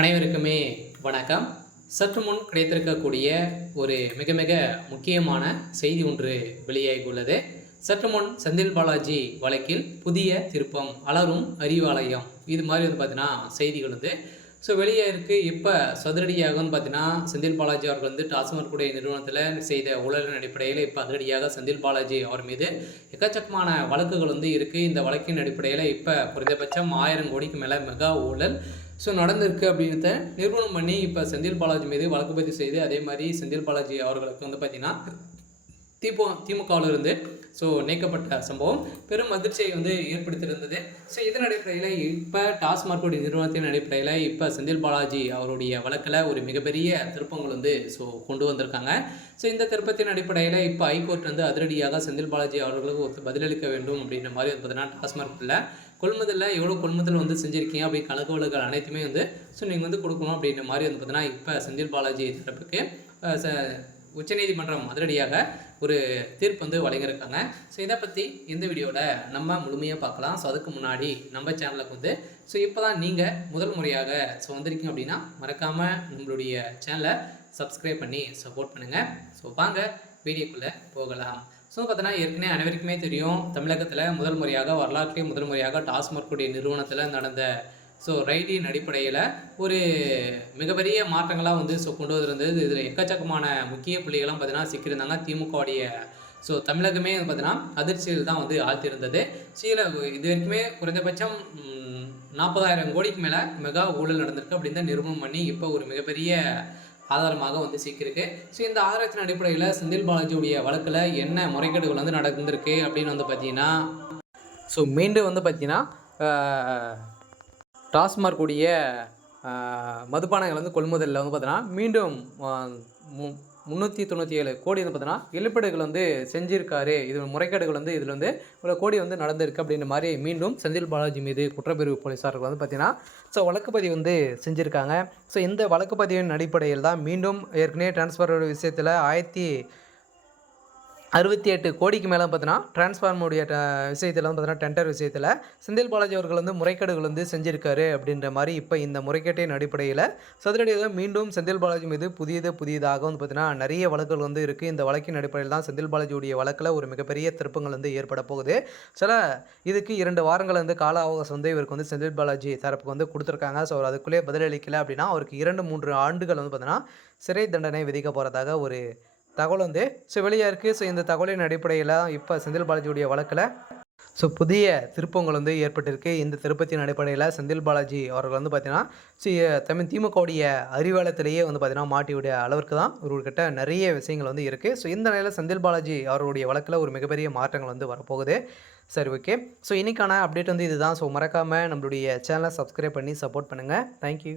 அனைவருக்குமே வணக்கம். சற்று முன் கிடைத்திருக்கக்கூடிய ஒரு மிக மிக முக்கியமான செய்தி ஒன்று வெளியாகியுள்ளது. சற்று முன் செந்தில் பாலாஜி வழக்கில் புதிய திருப்பம், அலரும் அறிவாலயம், இது மாதிரி பார்த்தீங்கன்னா செய்திகள் வெளியே இருக்குது. இப்போ சதுரடியாக பார்த்தீங்கன்னா செந்தில் பாலாஜி அவர்கள் டாஸ்மாக் கூடிய நிறுவனத்தில் செய்த ஊழலின் அடிப்படையில் இப்போ அதிரடியாக செந்தில் பாலாஜி அவர் மீது எக்கச்சக்கமான வழக்குகள் இருக்குது. இந்த வழக்கின் அடிப்படையில் இப்போ குறைந்தபட்சம் 1000 கோடிக்கு மேலே மெகா ஊழல் நடந்திருக்கு அப்படின்றத நிறுவனம் பண்ணி இப்போ செந்தில் பாலாஜி மீது வழக்கு பதிவு செய்து, அதே மாதிரி செந்தில் பாலாஜி அவர்களுக்கு பார்த்திங்கன்னா திமுகவிலிருந்து நீக்கப்பட்ட சம்பவம் பெரும் அதிர்ச்சியை ஏற்படுத்தியிருந்தது. இதன் அடிப்படையில் இப்போ டாஸ்மாக் நிறுவனத்தின் அடிப்படையில் இப்போ செந்தில் பாலாஜி அவருடைய வழக்கில் ஒரு மிகப்பெரிய திருப்பங்கள் கொண்டு வந்திருக்காங்க. இந்த திருப்பத்தின் அடிப்படையில் இப்போ ஹைகோர்ட் அதிரடியாக செந்தில் பாலாஜி அவர்களுக்கு பதிலளிக்க வேண்டும் அப்படின்ற மாதிரி பார்த்தீங்கன்னா டாஸ்மார்க்கில் கொள்முதலில் எவ்வளோ கொள்முதல் செஞ்சுருக்கீங்க அப்படி கணக்கு வழக்குகள் அனைத்துமே நீங்கள் கொடுக்கணும் அப்படின்ற மாதிரி பார்த்தீங்கன்னா இப்போ செந்தில் பாலாஜி தரப்புக்கு உச்சநீதிமன்றம் அதிரடியாக ஒரு தீர்ப்பு வழங்கியிருக்காங்க. இதை பற்றி இந்த வீடியோவில் நம்ம முழுமையாக பார்க்கலாம். அதுக்கு முன்னாடி நம்ம சேனலுக்கு இப்போ தான் நீங்கள் முதல் முறையாக வந்திருக்கீங்க அப்படின்னா மறக்காமல் நம்மளுடைய சேனலை சப்ஸ்கிரைப் பண்ணி சப்போர்ட் பண்ணுங்கள். வாங்க வீடியோக்குள்ளே போகலாம். பார்த்தீங்கன்னா ஏற்கனவே அனைவருக்குமே தெரியும், தமிழகத்தில் முதல் முறையாக வரலாற்றிலே முதல் முறையாக டாஸ்மாக் நிறுவனத்தில் நடந்த ரைடின் அடிப்படையில் ஒரு மிகப்பெரிய மாற்றங்களாக கொண்டு வந்திருந்தது. இதில் எக்கச்சக்கமான முக்கிய புள்ளிகள்லாம் பார்த்தீங்கன்னா சிக்கியிருந்தாங்க. திமுகவுடைய தமிழகமே பார்த்தீங்கன்னா அதிர்ச்சியில் தான் ஆழ்த்தியிருந்தது. இது வரைக்குமே குறைந்தபட்சம் 40,000 கோடிக்கு மேலே மெகா ஊழல் நடந்திருக்கு அப்படின்னு தான் நிரூபணம் பண்ணி இப்போ ஒரு மிகப்பெரிய ஆதாரமாக சிக்கியிருக்கு. இந்த ஆதாரத்தின் அடிப்படையில் செந்தில் பாலாஜியுடைய வழக்கில் என்ன முறைகேடுகள் நடந்திருக்கு அப்படின்னு பார்த்தீங்கன்னா மீண்டும் பார்த்தீங்கன்னா டாஸ்மாக் கூடிய மதுபானங்கள் கொள்முதலில் பார்த்தீங்கன்னா மீண்டும் 397 கோடி பார்த்தீங்கன்னா இழப்பீடுகள் செஞ்சுருக்காரு. இது முறைகேடுகள் இதில் இவ்வளோ கோடி நடந்திருக்கு அப்படின்ற மாதிரி மீண்டும் செந்தில் பாலாஜி மீது குற்றப்பிரிவு போலீஸார்கள் பார்த்தீங்கன்னா வழக்குப்பதிவு செஞ்சுருக்காங்க. இந்த வழக்குப்பதிவின் அடிப்படையில் தான் மீண்டும் ஏற்கனவே டிரான்ஸ்ஃபர் விஷயத்தில் 1068 கோடிக்கு மேலே பார்த்தீங்கன்னா டிரான்ஸ்ஃபார்முடைய விஷயத்தில் பார்த்தீங்கன்னா டெண்டர் விஷயத்தில் செந்தில் பாலாஜி அவர்கள் முறைகேடுகள் செஞ்சுருக்காரு அப்படின்ற மாதிரி இப்போ இந்த முறைகேட்டின் அடிப்படையில் சதுரடியாக மீண்டும் செந்தில் பாலாஜி மீது புதியதாக பார்த்தீங்கன்னா நிறைய வழக்குகள் இருக்குது. இந்த வழக்கின் அடிப்படையில் தான் செந்தில் பாலாஜியுடைய வழக்கில் ஒரு மிகப்பெரிய திருப்பங்கள் ஏற்பட போகுது. இதுக்கு 2 வாரங்கள் கால அவகாசம் இவருக்கு செந்தில் பாலாஜி தரப்புக்கு கொடுத்துருக்காங்க. அதுக்குள்ளே பதிலளிக்கலை அப்படின்னா அவருக்கு 2-3 ஆண்டுகள் பார்த்தீங்கன்னா சிறை தண்டனை விதிக்க போகிறதாக ஒரு தகவல் வெளியாக இருக்குது. இந்த தகவலின் அடிப்படையில் இப்போ செந்தில் பாலாஜியுடைய வழக்கில் புதிய திருப்பங்கள் ஏற்பட்டிருக்கு. இந்த திருப்பத்தின் அடிப்படையில் செந்தில் பாலாஜி அவர்கள் பார்த்தீங்கன்னா திமுகவுடைய அறிவாலயத்திலேயே பார்த்தீங்கன்னா மாட்டியுடைய அளவிற்கு தான் இவர்கிட்ட நிறைய விஷயங்கள் இருக்குது. இந்த நிலையில் செந்தில் பாலாஜி அவருடைய வழக்கில் ஒரு மிகப்பெரிய மாற்றங்கள் வரப்போகுது. சரி, ஓகே. இன்றைக்கான அப்டேட் இதுதான். மறக்காமல் நம்மளுடைய சேனலை சப்ஸ்கிரைப் பண்ணி சப்போர்ட் பண்ணுங்கள். தேங்க்யூ.